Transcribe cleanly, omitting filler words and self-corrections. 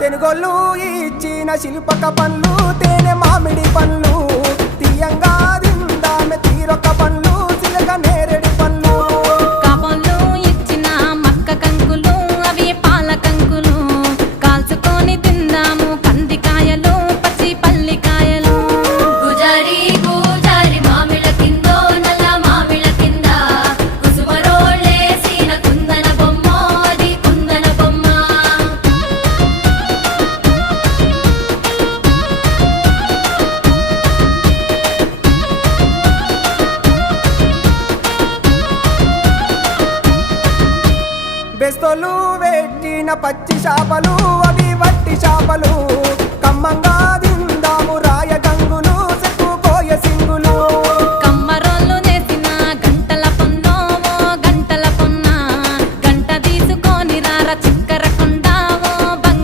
తెనుగోళ్ళు ఇచ్చిన శిల్పక పండ్లు తేనె మామిడి పండ్లు తీయంగా తిందామె తీరొక్క పండ్లు చిలక నేరేడు పండ్లు కాపంలో ఇచ్చిన మక్క కంకులు అవి పాల కంకులు కాల్చుకొని తిందాము కందికాయలు పచ్చి పల్లికాయలు గుజారి గుజారి మామిళ్ళ కిందో నల్ల మామిళ్ళ కింద కుసుమరోళ్ళేసిన కుందన బొమ్మ అది కుందన బొమ్మ బెస్తోలు పెట్టిన పచ్చి చేపలు అవి వట్టి చేపలు